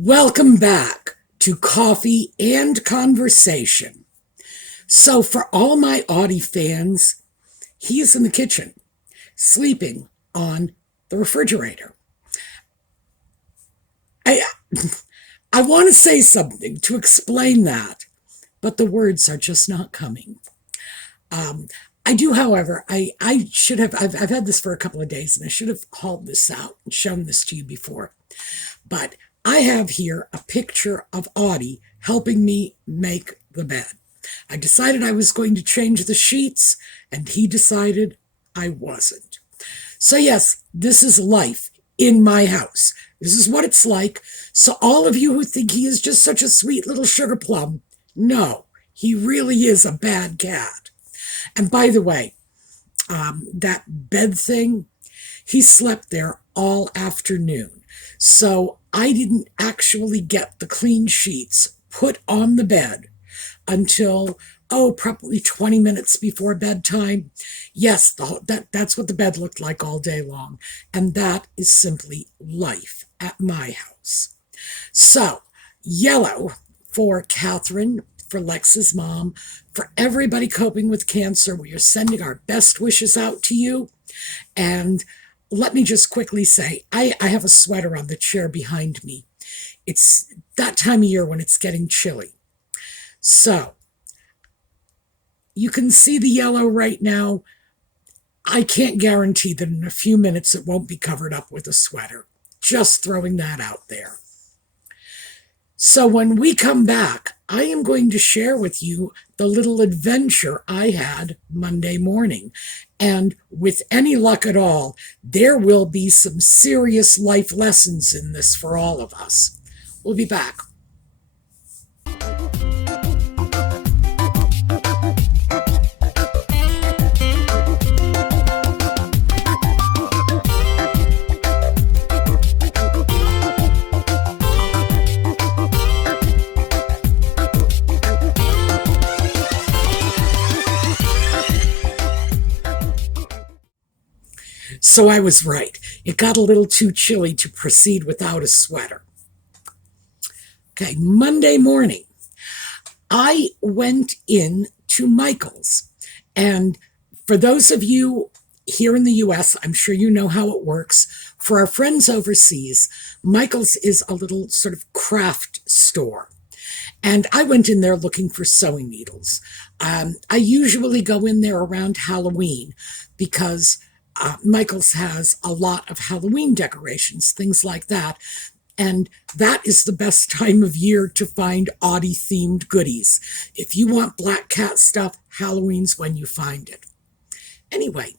Welcome back to Coffee and Conversation. So, for all my Audie fans, he is in the kitchen, sleeping on the refrigerator. I, I want to say something to explain that, but the words are just not coming. Um, I do, however, I should have, I've had this for a couple of days and I should have hauled this out and shown this to you before. But I have here a picture of Audie helping me make the bed. I decided I was going to change the sheets, and he decided I wasn't. So yes, this is life in my house. This is what it's like. So all of you who think he is just such a sweet little sugar plum, no, he really is a bad cat. And by the way, that bed thing, he slept there all afternoon. So I didn't actually get the clean sheets put on the bed until, probably 20 minutes before bedtime. Yes, that's what the bed looked like all day long. And that is simply life at my house. So, yellow for Catherine, for Lex's mom, for everybody coping with cancer. We are sending our best wishes out to you. And let me just quickly say, I have a sweater on the chair behind me. It's that time of year when it's getting chilly. So, you can see the yellow right now. I can't guarantee that in a few minutes it won't be covered up with a sweater. Just throwing that out there. So when we come back, I am going to share with you the little adventure I had Monday morning. And with any luck at all, there will be some serious life lessons in this for all of us. We'll be back. So I was right. It got a little too chilly to proceed without a sweater. Okay, Monday morning, I went in to Michael's. And for those of you here in the US, I'm sure you know how it works. For our friends overseas, Michael's is a little sort of craft store. And I went in there looking for sewing needles. I usually go in there around Halloween because Michael's has a lot of Halloween decorations, things like that. And that is the best time of year to find Audie-themed goodies. If you want black cat stuff, Halloween's when you find it. Anyway,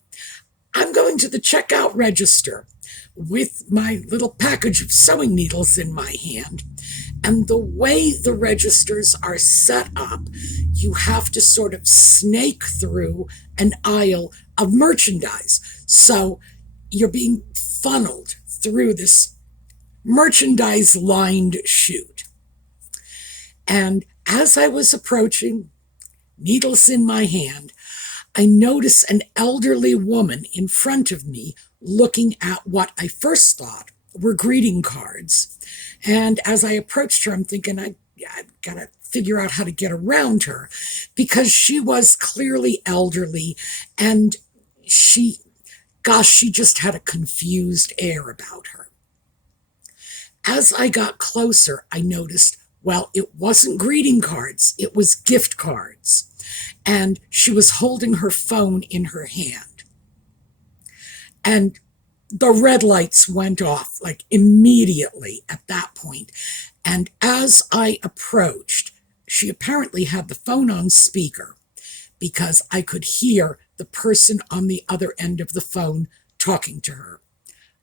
I'm going to the checkout register with my little package of sewing needles in my hand. And the way the registers are set up, you have to sort of snake through an aisle of merchandise. So you're being funneled through this merchandise-lined chute. And as I was approaching, needles in my hand, I noticed an elderly woman in front of me looking at what I first thought were greeting cards. And as I approached her, I'm thinking, I've got to figure out how to get around her because she was clearly elderly and she just had a confused air about her. As I got closer, I noticed, well, it wasn't greeting cards, it was gift cards. And she was holding her phone in her hand. And the red lights went off like immediately at that point. And as I approached, she apparently had the phone on speaker because I could hear the person on the other end of the phone talking to her.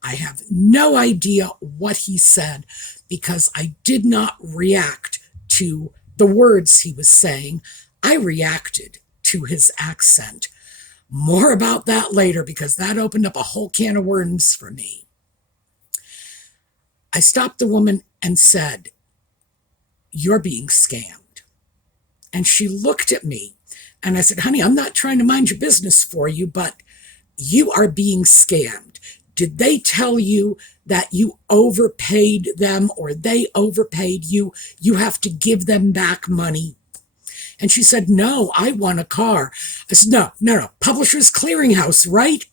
I have no idea what he said because I did not react to the words he was saying. I reacted to his accent. More about that later because that opened up a whole can of worms for me. I stopped the woman and said, "You're being scammed." And she looked at me and I said, "Honey, I'm not trying to mind your business for you, but you are being scammed. Did they tell you that you overpaid them or they overpaid you? You have to give them back money. And she said, no, I want a car. I said, no, Publishers Clearinghouse, right?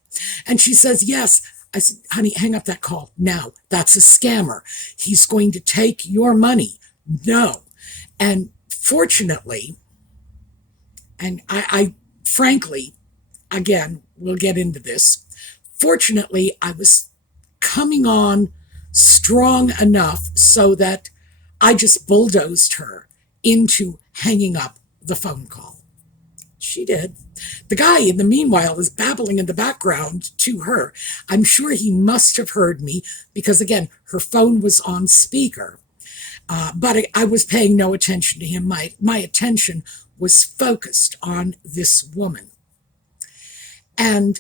And she says, yes. I said, honey, hang up that call now. That's a scammer. He's going to take your money. No. And fortunately, and I frankly, again, we'll get into this. Fortunately, I was coming on strong enough so that I just bulldozed her into hanging up the phone call. She did. The guy, in the meanwhile, is babbling in the background to her. I'm sure he must have heard me because, again, her phone was on speaker. But I was paying no attention to him. My attention was focused on this woman. And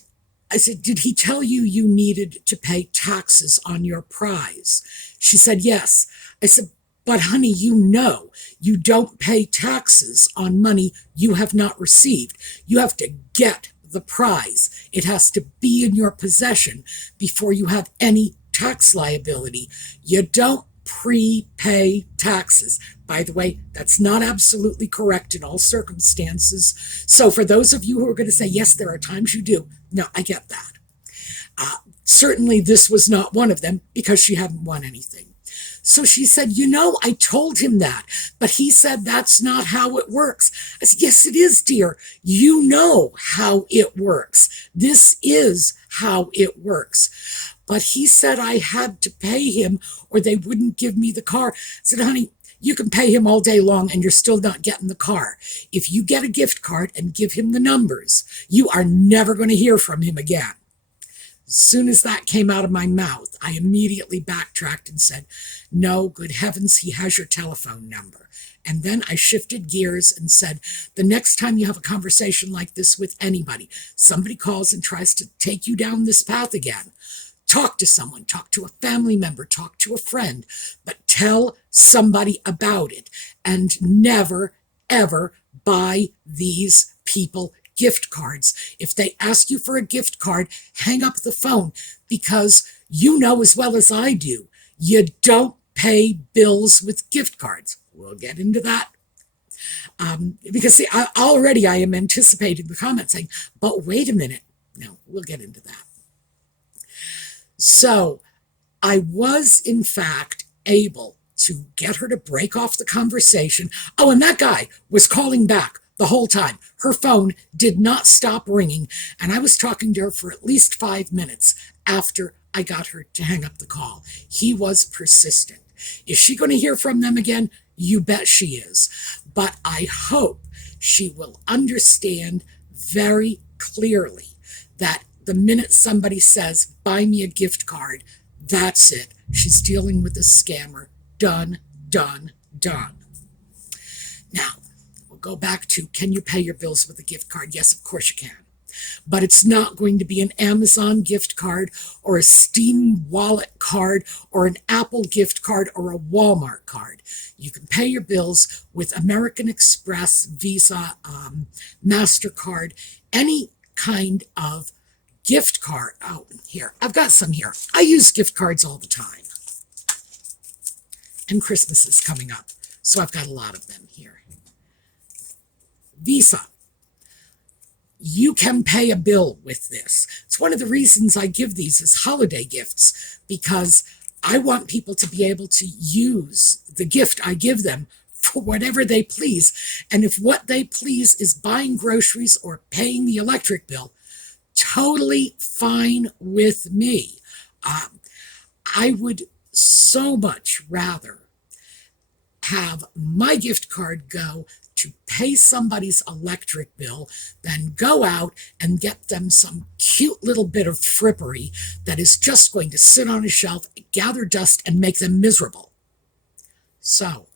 I said, did he tell you you needed to pay taxes on your prize? She said, yes. I said, but honey, you don't pay taxes on money you have not received. You have to get the prize. It has to be in your possession before you have any tax liability. You don't prepay taxes. By the way, that's not absolutely correct in all circumstances. So for those of you who are going to say, yes, there are times you do. No, I get that. Certainly this was not one of them because she hadn't won anything. So she said, I told him that, but he said that's not how it works. I said, yes, it is, dear. You know how it works. This is how it works. But he said I had to pay him or they wouldn't give me the car. I said, honey, you can pay him all day long and you're still not getting the car. If you get a gift card and give him the numbers, you are never going to hear from him again. As soon as that came out of my mouth, I immediately backtracked and said, no, good heavens, he has your telephone number. And then I shifted gears and said, the next time you have a conversation like this with anybody, somebody calls and tries to take you down this path again, talk to someone, talk to a family member, talk to a friend, but tell somebody about it and never, ever buy these people gift cards. If they ask you for a gift card, hang up the phone because you know as well as I do, you don't pay bills with gift cards. We'll get into that. Because see, already I am anticipating the comment saying, but wait a minute. No, we'll get into that. So I was, in fact, able to get her to break off the conversation. Oh, and that guy was calling back the whole time. Her phone did not stop ringing, and I was talking to her for at least 5 minutes after I got her to hang up the call. He was persistent. Is she going to hear from them again? You bet she is. But I hope she will understand very clearly that the minute somebody says, buy me a gift card, that's it. She's dealing with a scammer. Done, done, done. Now, we'll go back to, can you pay your bills with a gift card? Yes, of course you can. But it's not going to be an Amazon gift card or a Steam wallet card or an Apple gift card or a Walmart card. You can pay your bills with American Express, Visa, MasterCard, any kind of gift card. Oh, here, I've got some here. I use gift cards all the time. And Christmas is coming up, so I've got a lot of them here. Visa. You can pay a bill with this. It's one of the reasons I give these as holiday gifts, because I want people to be able to use the gift I give them for whatever they please. And if what they please is buying groceries or paying the electric bill, totally fine with me. I would so much rather have my gift card go to pay somebody's electric bill than go out and get them some cute little bit of frippery that is just going to sit on a shelf, gather dust, and make them miserable. So,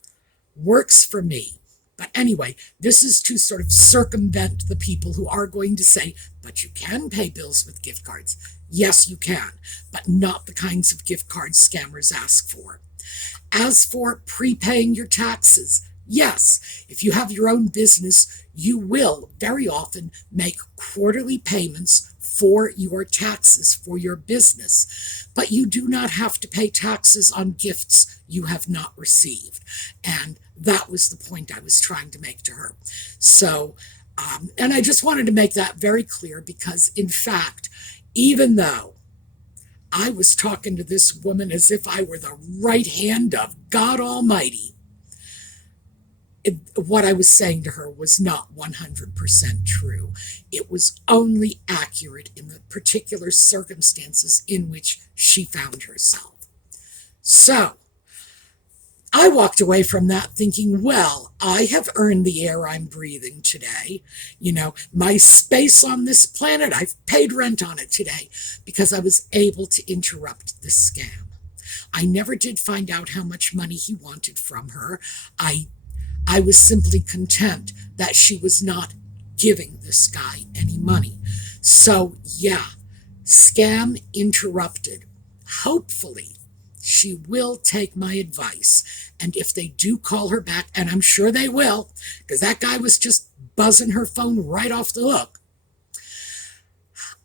works for me. But anyway, this is to sort of circumvent the people who are going to say, but you can pay bills with gift cards. Yes, you can, but not the kinds of gift cards scammers ask for. As for prepaying your taxes, yes, if you have your own business, you will very often make quarterly payments for your taxes for your business, but you do not have to pay taxes on gifts you have not received. And that was the point I was trying to make to her. So, and I just wanted to make that very clear because, in fact, even though I was talking to this woman as if I were the right hand of God Almighty, what I was saying to her was not 100% true. It was only accurate in the particular circumstances in which she found herself. So I walked away from that thinking, well, I have earned the air I'm breathing today. You know, my space on this planet, I've paid rent on it today because I was able to interrupt the scam. I never did find out how much money he wanted from her. I was simply content that she was not giving this guy any money. So, yeah, scam interrupted. Hopefully, she will take my advice. And if they do call her back, and I'm sure they will, because that guy was just buzzing her phone right off the hook,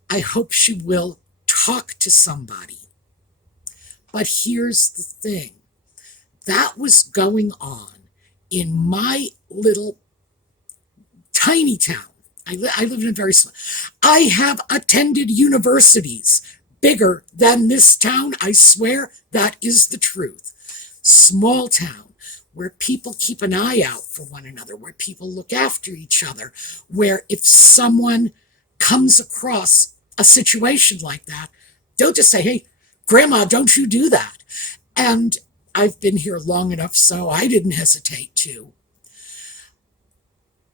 I hope she will talk to somebody. But here's the thing. That was going on in my little tiny town. I live in a very small. I have attended universities bigger than this town. I swear that is the truth. Small town where people keep an eye out for one another, where people look after each other, where if someone comes across a situation like that, they'll just say, hey, Grandma, don't you do that. And I've been here long enough, so I didn't hesitate to.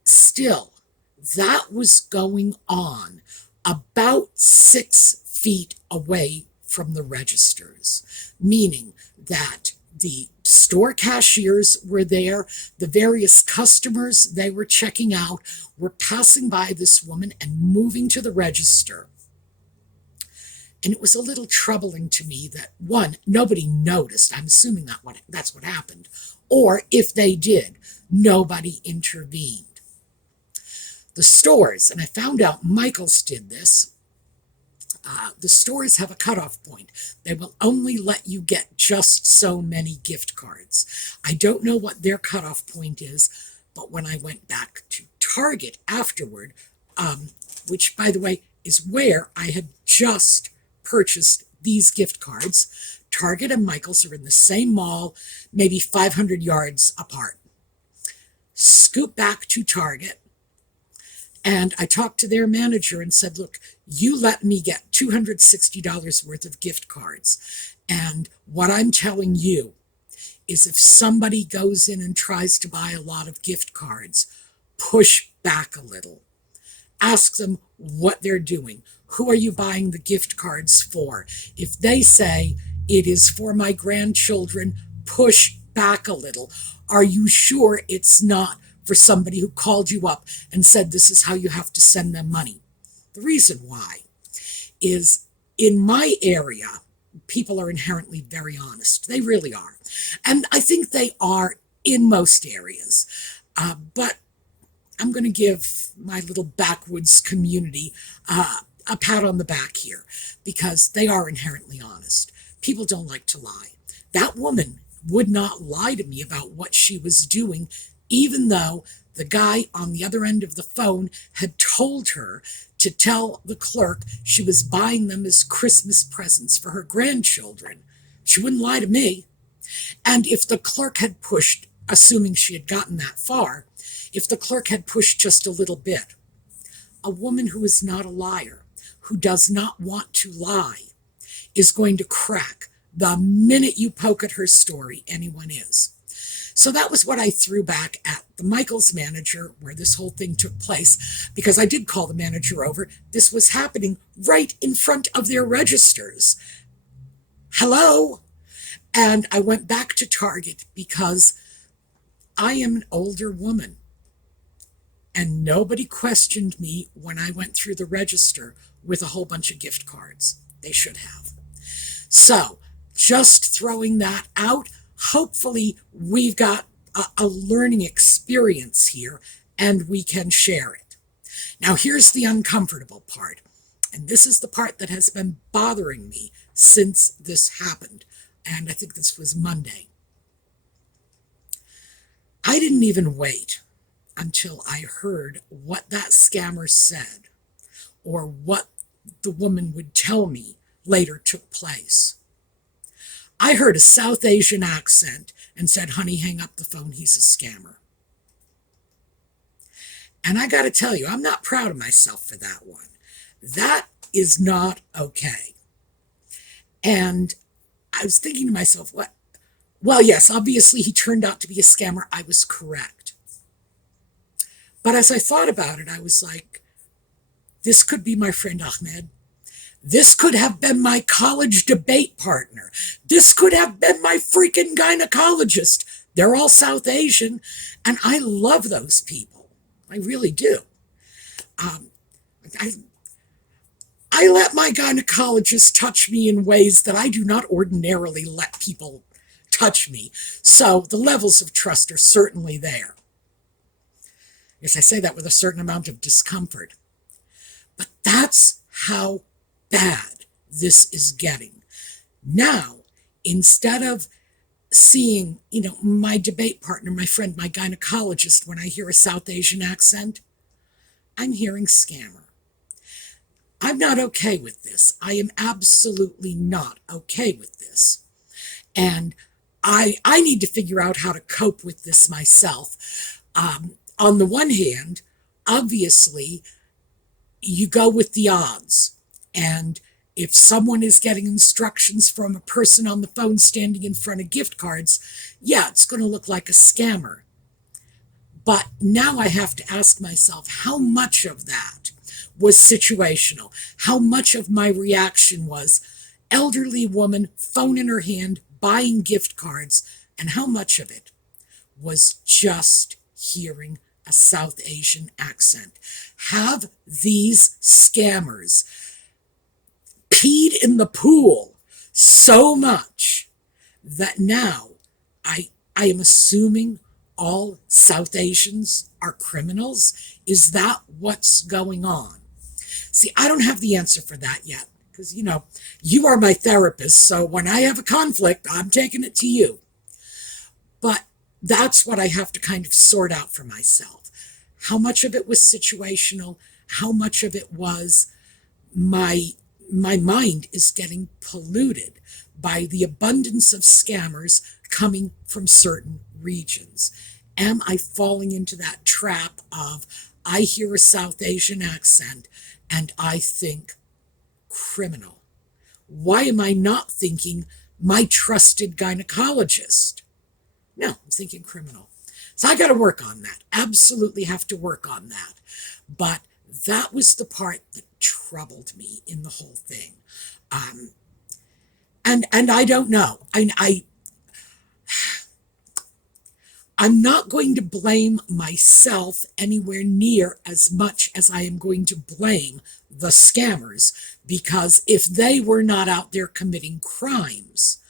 Still, that was going on about 6 feet away from the registers, meaning that the store cashiers were there, the various customers they were checking out were passing by this woman and moving to the register. And it was a little troubling to me that, one, nobody noticed. I'm assuming that's what happened. Or if they did, nobody intervened. The stores, and I found out Michael's did this, the stores have a cutoff point. They will only let you get just so many gift cards. I don't know what their cutoff point is, but when I went back to Target afterward, which, by the way, is where I had just purchased these gift cards. Target and Michael's are in the same mall, maybe 500 yards apart. Scoot back to Target, and I talked to their manager and said, look, you let me get $260 worth of gift cards. And what I'm telling you is if somebody goes in and tries to buy a lot of gift cards, push back a little. Ask them what they're doing. Who are you buying the gift cards for? If they say it is for my grandchildren, push back a little. Are you sure it's not for somebody who called you up and said this is how you have to send them money? The reason why is in my area, people are inherently very honest. They really are. And I think they are in most areas. But I'm going to give my little backwoods community a pat on the back here because they are inherently honest. People don't like to lie. That woman would not lie to me about what she was doing, even though the guy on the other end of the phone had told her to tell the clerk she was buying them as Christmas presents for her grandchildren. She wouldn't lie to me. And if the clerk had pushed, assuming she had gotten that far, if the clerk had pushed just a little bit, a woman who is not a liar, who does not want to lie, is going to crack the minute you poke at her story. Anyone is. So that was what I threw back at the Michaels manager where this whole thing took place, because I did call the manager over. This was happening right in front of their registers. Hello? And I went back to Target because I am an older woman. And nobody questioned me when I went through the register with a whole bunch of gift cards. They should have. So, just throwing that out. Hopefully, we've got a learning experience here. and we can share it. Now, here's the uncomfortable part, and this is the part that has been bothering me since this happened, and I think this was Monday. I didn't even wait until I heard what that scammer said or what the woman would tell me later took place. I heard a South Asian accent and said, "Honey, hang up the phone, he's a scammer." And I got to tell you, I'm not proud of myself for that one. That is not okay. And I was thinking to myself, what? Well, yes, obviously he turned out to be a scammer. I was correct. But as I thought about it, I was like, this could be my friend Ahmed. This could have been my college debate partner. This could have been my freaking gynecologist. They're all South Asian, and I love those people. I really do. I let my gynecologist touch me in ways that I do not ordinarily let people touch me. So the levels of trust are certainly there. Yes, I say that with a certain amount of discomfort. But that's how bad this is getting. Now, instead of seeing, my debate partner, my friend, my gynecologist, when I hear a South Asian accent, I'm hearing scammer. I'm not okay with this. I am absolutely not okay with this. And I need to figure out how to cope with this myself. On the one hand, obviously, you go with the odds. And if someone is getting instructions from a person on the phone standing in front of gift cards, yeah, it's going to look like a scammer. But now I have to ask myself, how much of that was situational? How much of my reaction was elderly woman, phone in her hand, buying gift cards, and how much of it was just hearing a South Asian accent? Have these scammers peed in the pool so much that now I am assuming all South Asians are criminals? Is that what's going on? See, I don't have the answer for that yet, because, you are my therapist, so when I have a conflict, I'm taking it to you. But that's what I have to kind of sort out for myself. How much of it was situational? How much of it was my mind is getting polluted by the abundance of scammers coming from certain regions? Am I falling into that trap of I hear a South Asian accent and I think criminal? Why am I not thinking my trusted gynecologist? No, I'm thinking criminal. So I got to work on that. Absolutely have to work on that. But that was the part that troubled me in the whole thing. And I don't know. I'm not going to blame myself anywhere near as much as I am going to blame the scammers, because if they were not out there committing crimes,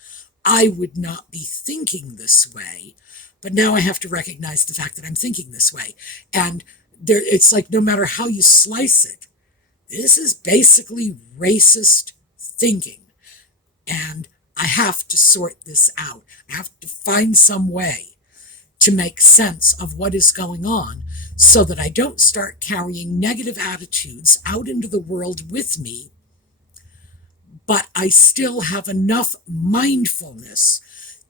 I would not be thinking this way. But now I have to recognize the fact that I'm thinking this way. And it's like, no matter how you slice it, this is basically racist thinking. And I have to sort this out. I have to find some way to make sense of what is going on so that I don't start carrying negative attitudes out into the world with me, but I still have enough mindfulness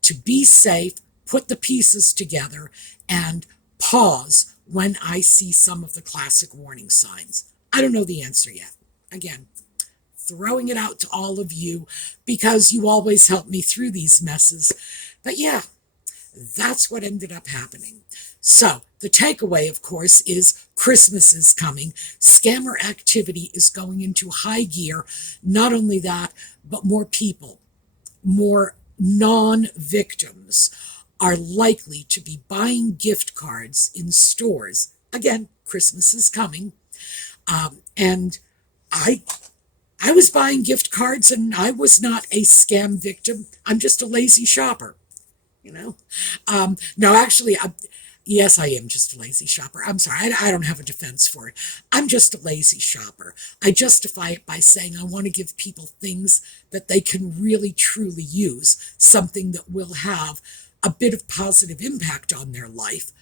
to be safe, put the pieces together, and pause when I see some of the classic warning signs. I don't know the answer yet. Again, throwing it out to all of you because you always help me through these messes. But yeah, that's what ended up happening. So the takeaway, of course, is Christmas is coming. Scammer activity is going into high gear. Not only that, but more people, more non-victims are likely to be buying gift cards in stores. Again, Christmas is coming. And I was buying gift cards, and I was not a scam victim. I'm just a lazy shopper. No, actually, Yes, I am just a lazy shopper. I'm sorry, I don't have a defense for it. I'm just a lazy shopper. I justify it by saying I want to give people things that they can really truly use, something that will have a bit of positive impact on their life.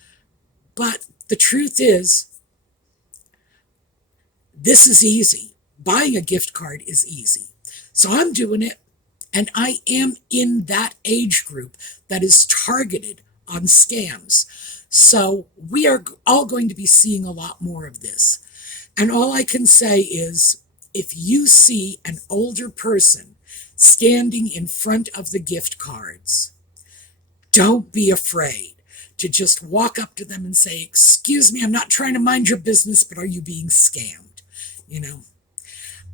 But the truth is, this is easy. Buying a gift card is easy. So I'm doing it, and I am in that age group that is targeted on scams. So we are all going to be seeing a lot more of this. And all I can say is if you see an older person standing in front of the gift cards, don't be afraid to just walk up to them and say, "Excuse me, I'm not trying to mind your business, but are you being scammed?" You know,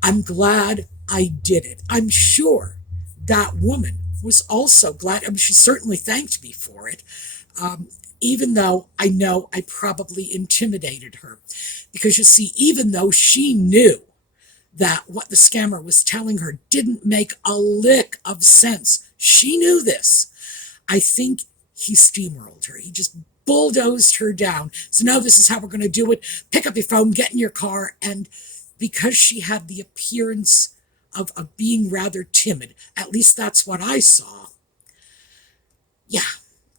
I'm glad I did it. I'm sure that woman was also glad. I mean, she certainly thanked me for it, even though I know I probably intimidated her. Because you see, even though she knew that what the scammer was telling her didn't make a lick of sense, she knew this. I think he steamrolled her. He just bulldozed her down. So, no, this is how we're going to do it. Pick up your phone, get in your car. And because she had the appearance of being rather timid, at least that's what I saw, yeah,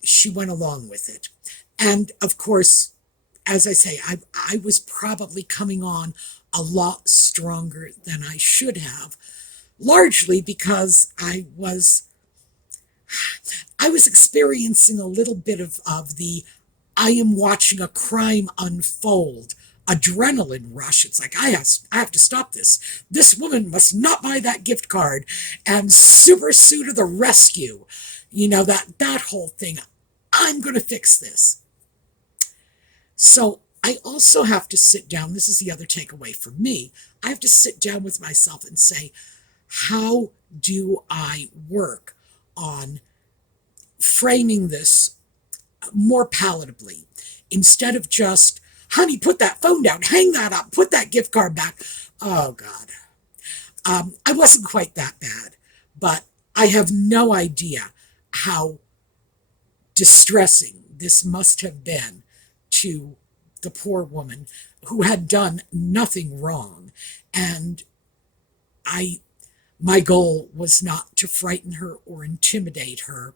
she went along with it. And of course, as I say, I was probably coming on a lot stronger than I should have, largely because I was experiencing a little bit of the I am watching a crime unfold adrenaline rush. It's like, I have to stop this. This woman must not buy that gift card. And super Sue to the rescue. You know, that whole thing. I'm going to fix this. So I also have to sit down. This is the other takeaway for me. I have to sit down with myself and say, how do I work on framing this more palatably instead of just, "Honey, put that phone down, hang that up, put that gift card back." Oh, God. I wasn't quite that bad, but I have no idea how distressing this must have been to the poor woman who had done nothing wrong. And my goal was not to frighten her or intimidate her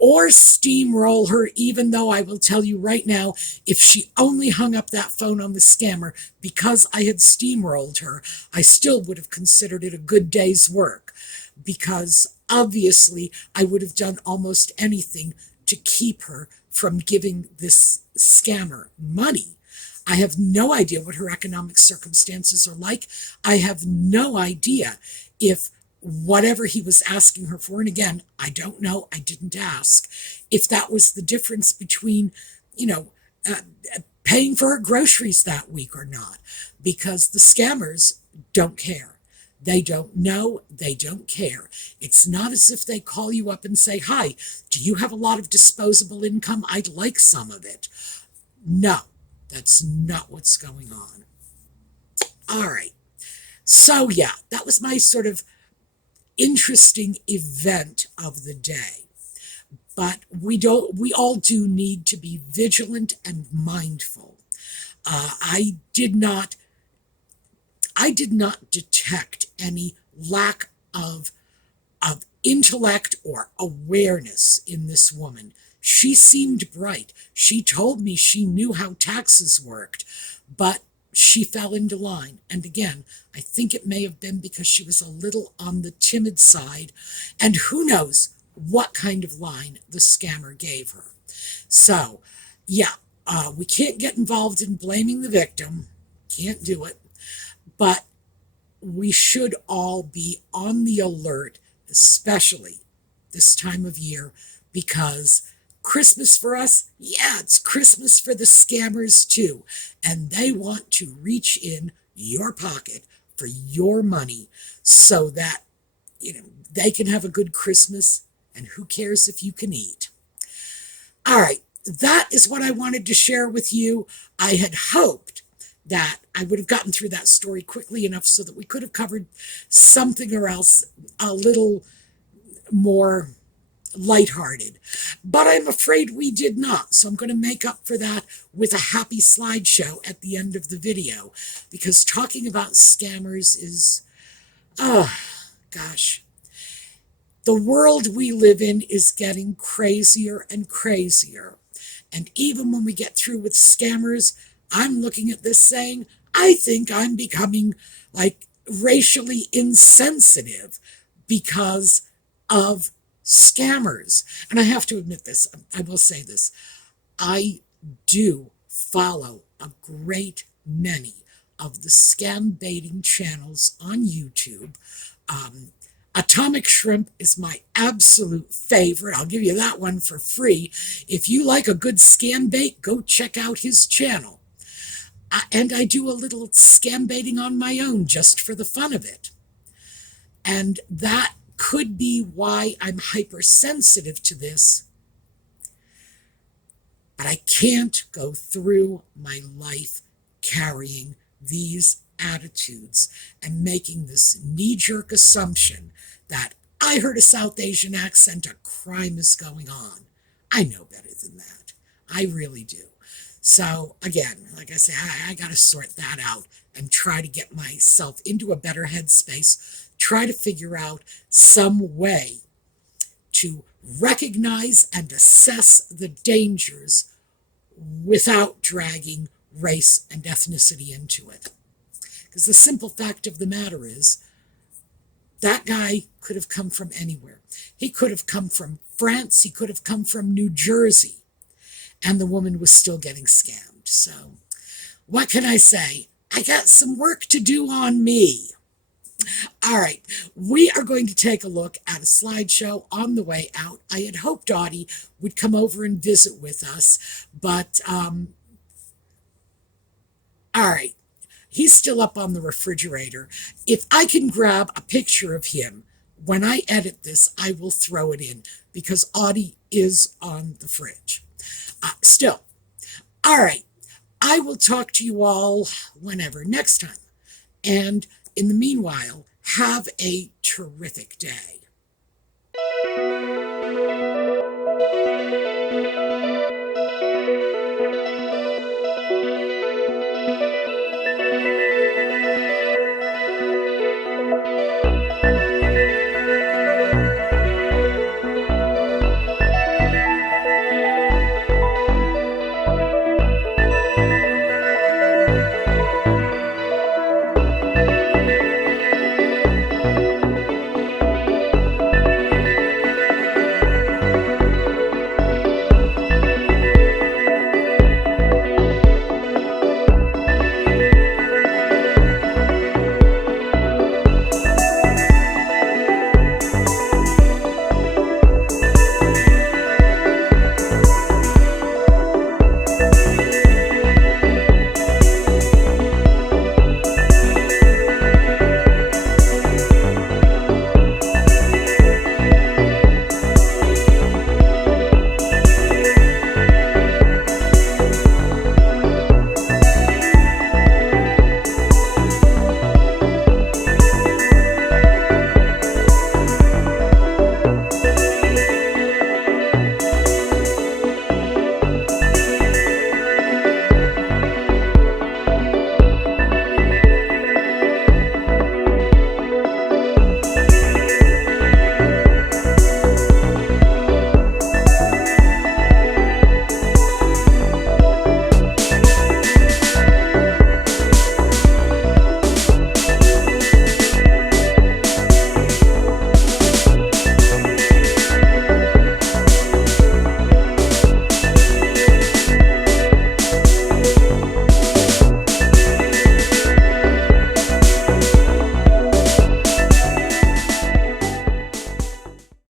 or steamroll her, even though I will tell you right now, if she only hung up that phone on the scammer because I had steamrolled her, I still would have considered it a good day's work, because obviously I would have done almost anything to keep her from giving this scammer money. I have no idea what her economic circumstances are like. I have no idea if whatever he was asking her for, and again, I don't know, I didn't ask, if that was the difference between, you know, paying for her groceries that week or not, because the scammers don't care. They don't know, they don't care. It's not as if they call you up and say, "Hi, do you have a lot of disposable income? I'd like some of it." No, that's not what's going on. All right. So, yeah, that was my sort of interesting event of the day. But we all do need to be vigilant and mindful. I did not detect any lack of intellect or awareness in this woman. She seemed bright. She told me she knew how taxes worked, but she fell into line. And again, I think it may have been because she was a little on the timid side, and who knows what kind of line the scammer gave her. So, yeah, we can't get involved in blaming the victim. Can't do it. But we should all be on the alert, especially this time of year, because Christmas for us, yeah, it's Christmas for the scammers too. And they want to reach in your pocket for your money so that, they can have a good Christmas, and who cares if you can eat. All right, that is what I wanted to share with you. I had hoped that I would have gotten through that story quickly enough so that we could have covered something or else a little more lighthearted. But I'm afraid we did not. So I'm going to make up for that with a happy slideshow at the end of the video, because talking about scammers is, oh, gosh. The world we live in is getting crazier and crazier. And even when we get through with scammers, I'm looking at this saying, I think I'm becoming like racially insensitive because of scammers. And I have to admit this, I will say this, I do follow a great many of the scam baiting channels on YouTube. Atomic Shrimp is my absolute favorite. I'll give you that one for free. If you like a good scam bait, go check out his channel. And I do a little scam baiting on my own just for the fun of it. And that could be why I'm hypersensitive to this. But I can't go through my life carrying these attitudes and making this knee-jerk assumption that I heard a South Asian accent, a crime is going on. I know better than that. I really do. So again, like I say, I got to sort that out and try to get myself into a better headspace, try to figure out some way to recognize and assess the dangers without dragging race and ethnicity into it. Because the simple fact of the matter is, that guy could have come from anywhere. He could have come from France. He could have come from New Jersey. And the woman was still getting scammed. So what can I say? I got some work to do on me. All right, we are going to take a look at a slideshow on the way out. I had hoped Audie would come over and visit with us, but all right, he's still up on the refrigerator. If I can grab a picture of him when I edit this, I will throw it in because Audie is on the fridge. Still, all right, I will talk to you all whenever next time. And in the meanwhile, have a terrific day.